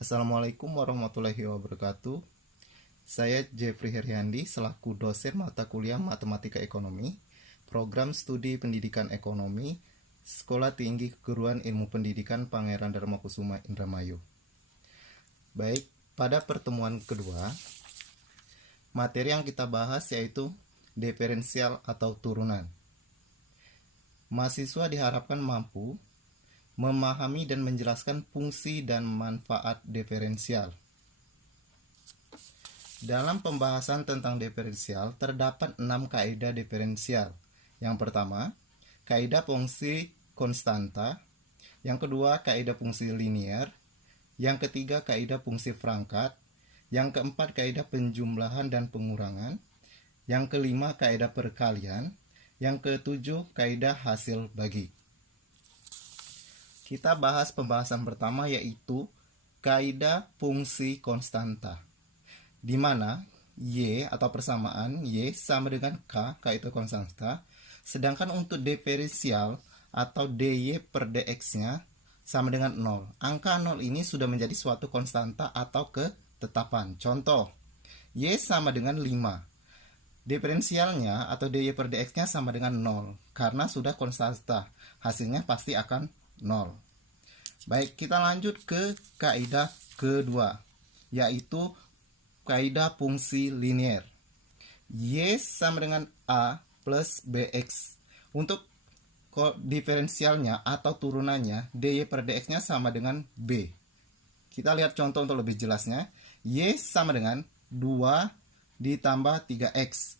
Assalamualaikum warahmatullahi wabarakatuh. Saya Jeffrey Heryandi selaku dosen mata kuliah Matematika Ekonomi, Program Studi Pendidikan Ekonomi, Sekolah Tinggi Keguruan Ilmu Pendidikan Pangeran Darmakusuma Indramayu. Baik, pada pertemuan kedua, materi yang kita bahas yaitu diferensial atau turunan. Mahasiswa diharapkan mampu memahami dan menjelaskan fungsi dan manfaat diferensial. Dalam pembahasan tentang diferensial, terdapat 6 kaidah diferensial. Yang pertama, kaidah fungsi konstanta. Yang kedua, kaidah fungsi linier. Yang ketiga, kaidah fungsi perangkat. Yang keempat, kaidah penjumlahan dan pengurangan. Yang kelima, kaidah perkalian. Yang ketujuh, kaidah hasil bagi. Kita bahas pembahasan pertama yaitu kaidah fungsi konstanta, di mana Y atau persamaan Y sama dengan K itu konstanta, sedangkan untuk diferensial atau DY per DX-nya sama dengan 0. Angka 0 ini sudah menjadi suatu konstanta atau ketetapan. Contoh, Y sama dengan 5. Diferensialnya atau DY per DX-nya sama dengan 0 karena sudah konstanta. Hasilnya pasti akan 0. Baik, kita lanjut ke kaidah kedua, yaitu kaidah fungsi linier. Y sama dengan A plus BX. Untuk diferensialnya atau turunannya, DY per DX-nya sama dengan B. Kita lihat contoh untuk lebih jelasnya. Y sama dengan 2 ditambah 3X.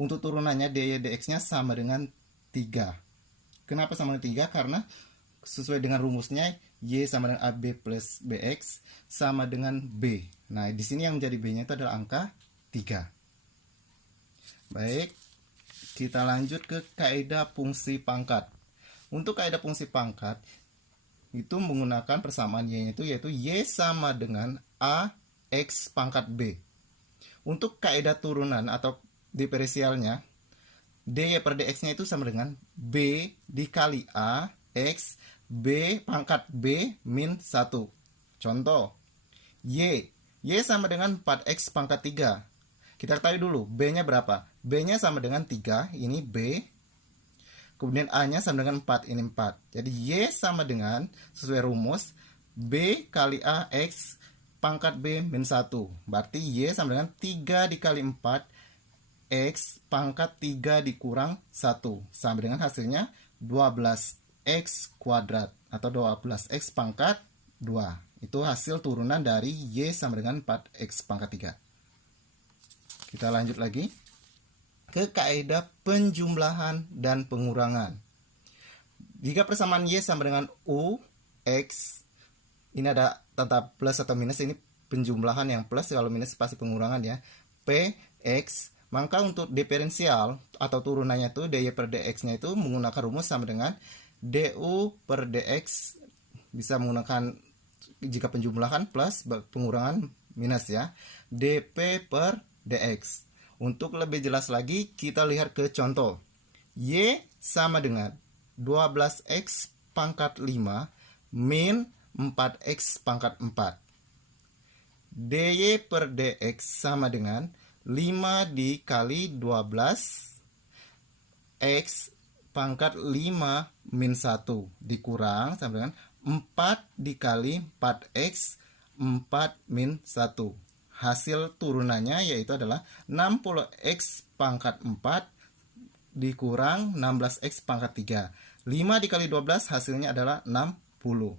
Untuk turunannya, DY DX-nya sama dengan 3. Kenapa sama dengan 3? Karena sesuai dengan rumusnya, Y sama dengan AB plus BX sama dengan B. Nah, di sini yang menjadi B-nya itu adalah angka 3. Baik, kita lanjut ke kaidah fungsi pangkat. Untuk kaidah fungsi pangkat, itu menggunakan persamaan Y-nya itu yaitu Y sama dengan AX pangkat B. Untuk kaidah turunan atau diferensialnya, DY per DX-nya itu sama dengan B dikali A X B pangkat B min 1. Contoh, Y sama dengan 4X pangkat 3. Kita ketahui dulu, B-nya berapa? B-nya sama dengan 3, ini B. Kemudian A-nya sama dengan 4, ini 4. Jadi Y sama dengan, sesuai rumus, B kali A X pangkat B min 1. Berarti Y sama dengan 3 dikali 4 X pangkat 3 dikurang 1. Sama dengan hasilnya 12X kuadrat atau 12X pangkat 2. Itu hasil turunan dari Y sama dengan 4X pangkat 3. Kita lanjut lagi ke kaidah penjumlahan dan pengurangan. Jika persamaan Y sama dengan U, X, ini ada tanda plus atau minus, ini penjumlahan yang plus, kalau minus pasti pengurangan ya. P, X, maka untuk diferensial atau turunannya itu DY per DX-nya itu menggunakan rumus sama dengan DU per DX, bisa menggunakan jika penjumlahan plus, pengurangan minus ya, DP per DX. Untuk lebih jelas lagi, kita lihat ke contoh. Y sama dengan 12X pangkat 5 min 4X pangkat 4. DY per DX sama dengan 5 dikali 12 X pangkat 5 min 1 dikurang sama dengan 4 dikali 4X 4 min 1. Hasil turunannya yaitu adalah 60X pangkat 4 dikurang 16X pangkat 3. 5 dikali 12 hasilnya adalah 60.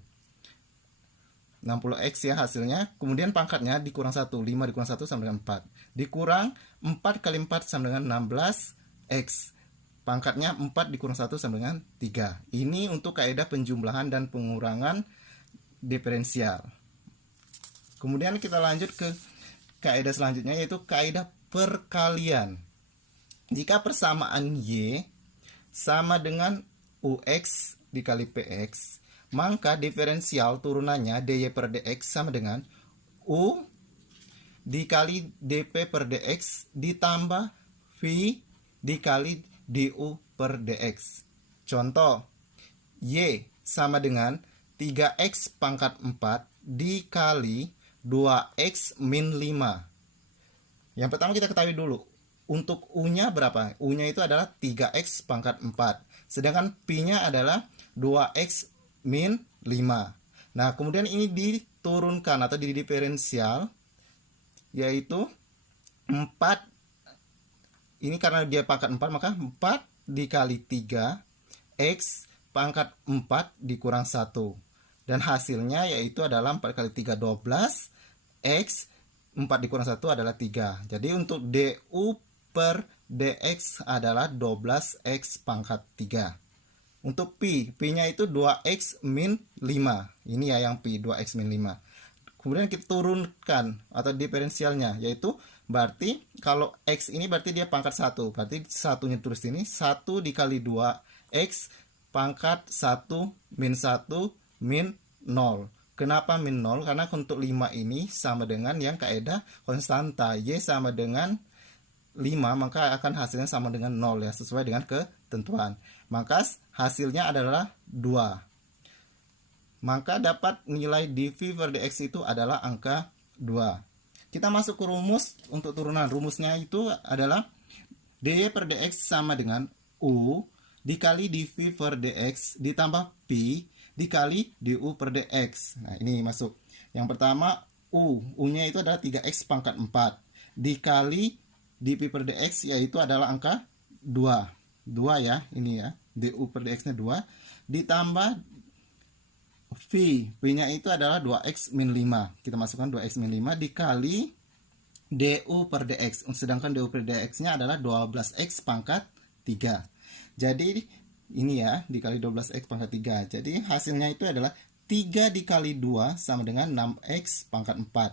60X ya hasilnya. Kemudian pangkatnya dikurang 1. 5 dikurang 1 sama dengan 4. Dikurang 4 kali 4 sama dengan 16X. Pangkatnya 4 dikurang 1 sama dengan 3. Ini untuk kaidah penjumlahan dan pengurangan diferensial. Kemudian kita lanjut ke kaidah selanjutnya yaitu kaidah perkalian. Jika persamaan Y sama dengan UX dikali PX, maka diferensial turunannya DY per DX sama dengan U dikali DP per DX ditambah V dikali DU per DX. Contoh, Y sama dengan 3X pangkat 4 dikali 2X min 5. Yang pertama kita ketahui dulu, untuk U-nya berapa? U-nya itu adalah 3X pangkat 4. Sedangkan P-nya adalah 2X min 5. Nah, kemudian ini diturunkan atau didiferensial, yaitu 4. Ini karena dia pangkat 4, maka 4 dikali 3, X pangkat 4 dikurang 1. Dan hasilnya yaitu adalah 4 kali 3, 12. X 4 dikurang 1 adalah 3. Jadi untuk DU per DX adalah 12X pangkat 3. Untuk P-nya itu 2X min 5. Ini ya yang P, 2X min 5. Kemudian kita turunkan atau diferensialnya, yaitu berarti kalau X ini berarti dia pangkat 1. Berarti satunya tulis ini 1 dikali 2X pangkat 1 min 1 min 0. Kenapa min 0? Karena untuk 5 ini sama dengan yang kaidah konstanta. Y sama dengan 5, maka akan hasilnya sama dengan 0 ya, sesuai dengan ketentuan. Maka hasilnya adalah 2. Maka dapat nilai dV per dx itu adalah angka 2. Kita masuk ke rumus untuk turunan. Rumusnya itu adalah dy per dx sama dengan U dikali dV per dx ditambah P dikali du per dx. Nah, ini masuk. Yang pertama U-nya itu adalah 3x pangkat 4 dikali dV per dx, yaitu adalah angka 2. 2 ya, ini ya. Du per dx-nya 2 ditambah V-nya itu adalah 2x min 5. Kita masukkan 2x min 5 dikali du per dx. Sedangkan du per dx-nya adalah 12x pangkat 3. Jadi ini ya, dikali 12x pangkat 3. Jadi hasilnya itu adalah 3 dikali 2 sama dengan 6x pangkat 4.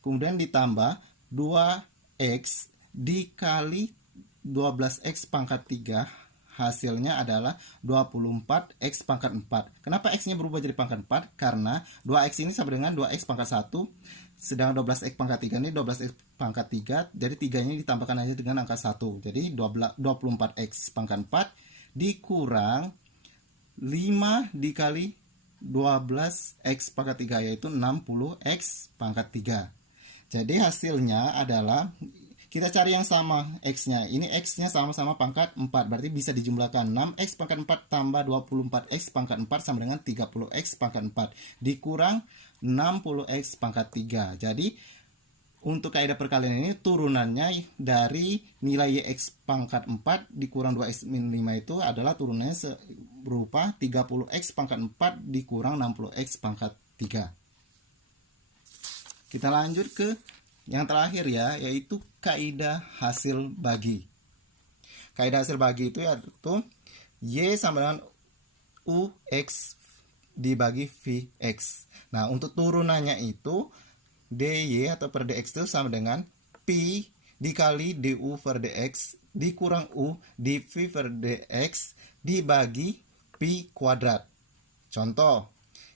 Kemudian ditambah 2x dikali 12x pangkat 3. Hasilnya adalah 24x pangkat 4. Kenapa x-nya berubah jadi pangkat 4? Karena 2x ini sama dengan 2x pangkat 1. Sedangkan 12x pangkat 3 ini 12x pangkat 3. Jadi 3-nya ditambahkan aja dengan angka 1. Jadi 24x pangkat 4 dikurang 5 dikali 12x pangkat 3, yaitu 60x pangkat 3. Jadi hasilnya adalah, kita cari yang sama x-nya. Ini x-nya sama-sama pangkat 4. Berarti bisa dijumlahkan 6x pangkat 4 tambah 24x pangkat 4 sama dengan 30x pangkat 4. Dikurang 60x pangkat 3. Jadi untuk kaidah perkalian ini turunannya dari nilai x pangkat 4 dikurang 2x min 5 itu adalah turunannya berupa 30x pangkat 4 dikurang 60x pangkat 3. Kita lanjut ke yang terakhir ya, yaitu kaidah hasil bagi. Kaidah hasil bagi itu yaitu Y sama dengan UX dibagi VX. Nah, untuk turunannya itu dy atau per dx itu sama dengan P dikali du per dx dikurang U dv per dx dibagi P kuadrat. Contoh,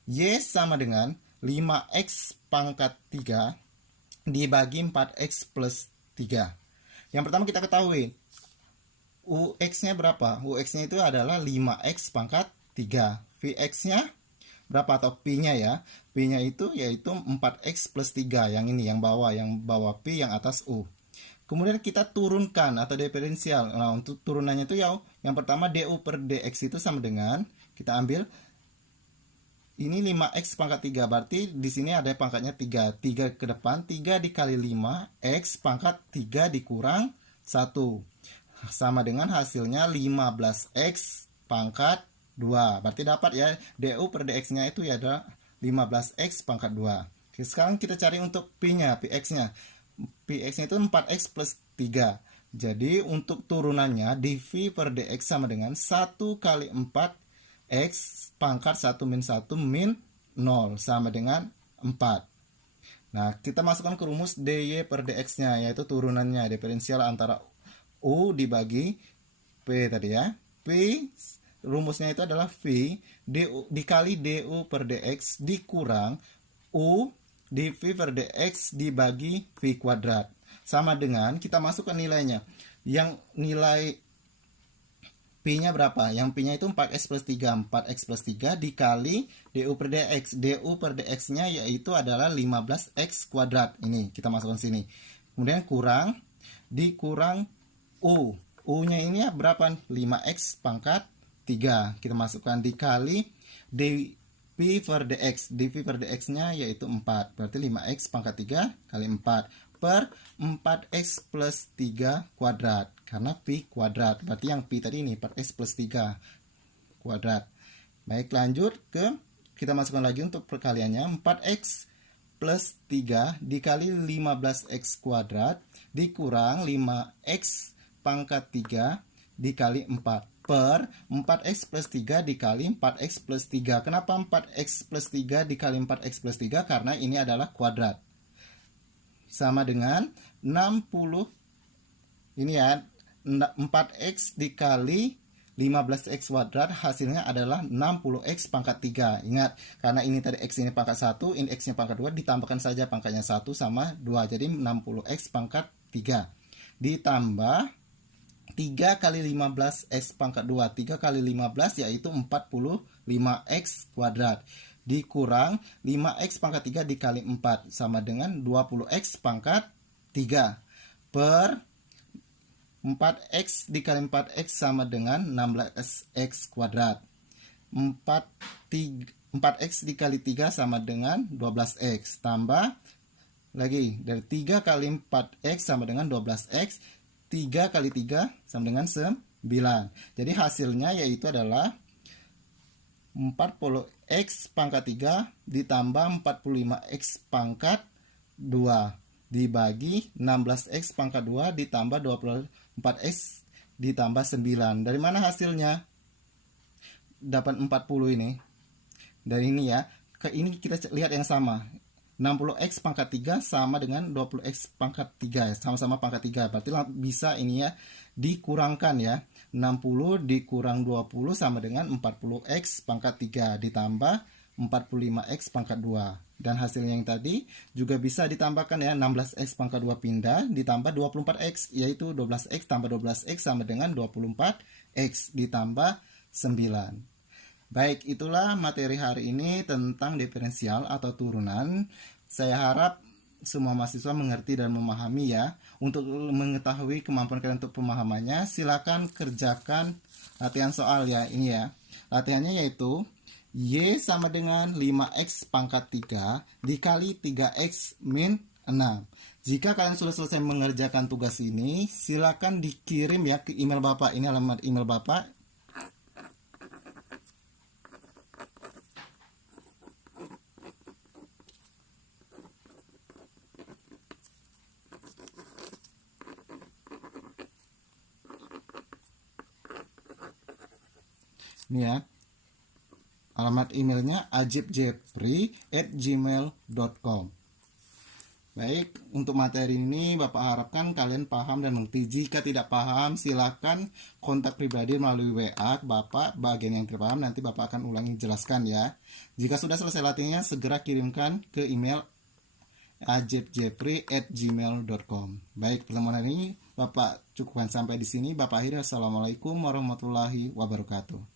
Y sama dengan 5x pangkat 3 dibagi 4x plus 3. Yang pertama kita ketahui UX-nya berapa? UX-nya itu adalah 5x pangkat 3. VX-nya berapa atau P-nya ya? P-nya itu yaitu 4x plus 3. Yang ini, yang bawah P, yang atas U. Kemudian kita turunkan atau diferensial. Nah, untuk turunannya itu yang pertama du per dx itu sama dengan, kita ambil ini 5x pangkat 3. Berarti di sini ada pangkatnya 3. 3 ke depan, 3 dikali 5 x pangkat 3 dikurang 1. Sama dengan hasilnya 15x pangkat 2. Berarti dapat ya, du per dx-nya itu ya adalah 15x pangkat 2. Sekarang kita cari untuk P-nya, Px-nya. Px-nya itu 4x plus 3. Jadi untuk turunannya dv per dx sama dengan 1 kali 4x pangkat 1 min 1 min 0 sama dengan 4. Nah, kita masukkan ke rumus dy per dx-nya, yaitu turunannya, diferensial antara U dibagi P tadi ya. P rumusnya itu adalah V dikali du per dx dikurang U dv per dx dibagi V kuadrat. Sama dengan, kita masukkan nilainya. Yang nilai Pi-nya berapa? Yang Pi-nya itu 4x plus 3. 4x plus 3 dikali DU per DX. DU per DX-nya yaitu adalah 15x kuadrat. Ini kita masukkan sini. Kemudian kurang, dikurang U. U-nya ini berapa? 5x pangkat 3. Kita masukkan dikali dV per DX. dV per DX-nya yaitu 4. Berarti 5x pangkat 3 kali 4 per 4x plus 3 kuadrat. Karena pi kuadrat, berarti yang pi tadi ini 4x plus 3 kuadrat. Baik, lanjut ke kita masukkan lagi untuk perkaliannya. 4x plus 3 dikali 15x kuadrat dikurang 5x pangkat 3 dikali 4 per 4x plus 3 dikali 4x plus 3. Kenapa 4x plus 3 dikali 4x plus 3? Karena ini adalah kuadrat. Sama dengan 60, ini ya, 4x dikali 15x kuadrat hasilnya adalah 60x pangkat 3. Ingat, karena ini tadi x ini pangkat 1, ini x-nya pangkat 2, ditambahkan saja pangkatnya 1 sama 2. Jadi 60x pangkat 3. Ditambah 3 kali 15x pangkat 2. 3 kali 15 yaitu 45x kuadrat. Dikurang 5x pangkat 3 dikali 4 sama dengan 20x pangkat 3 per 4x dikali 4x sama dengan 16x kuadrat. 4x dikali 3 sama dengan 12x. Tambah lagi dari 3 kali 4x sama dengan 12x. 3 kali 3 sama dengan 9. Jadi hasilnya yaitu adalah 40x pangkat 3 ditambah 45x pangkat 2 dibagi 16x pangkat 2 ditambah 24x ditambah 9. Dari mana hasilnya? Dapat 40 ini. Dari ini ya. Ke ini kita lihat yang sama. 60x pangkat 3 sama dengan 20x pangkat 3. Sama-sama pangkat 3. Berarti bisa ini ya dikurangkan ya. 60 dikurang 20 sama dengan 40x pangkat 3 ditambah 45x pangkat 2. Dan hasilnya yang tadi juga bisa ditambahkan ya, 16x pangkat 2 pindah ditambah 24x, yaitu 12x tambah 12x sama dengan 24x ditambah 9. Baik, itulah materi hari ini tentang diferensial atau turunan. Saya harap semua mahasiswa mengerti dan memahami ya. Untuk mengetahui kemampuan kalian untuk pemahamannya, silakan kerjakan latihan soal ya. Ini ya. Latihannya yaitu Y sama dengan 5x pangkat 3 dikali 3x min 6. Jika kalian sudah selesai mengerjakan tugas ini, silakan dikirim ya ke email Bapak. Ini alamat email Bapak. Ini ya. Alamat emailnya ajibjeffrey@gmail.com. Baik, untuk materi ini Bapak harapkan kalian paham dan mengerti. Jika tidak paham, silakan kontak pribadi melalui WA Bapak. Bagian yang tidak paham nanti Bapak akan ulangi jelaskan ya. Jika sudah selesai latihannya, segera kirimkan ke email ajibjeffrey@gmail.com. Baik, pertemuan hari ini Bapak cukupkan sampai di sini. Bapak akhiri. Assalamualaikum warahmatullahi wabarakatuh.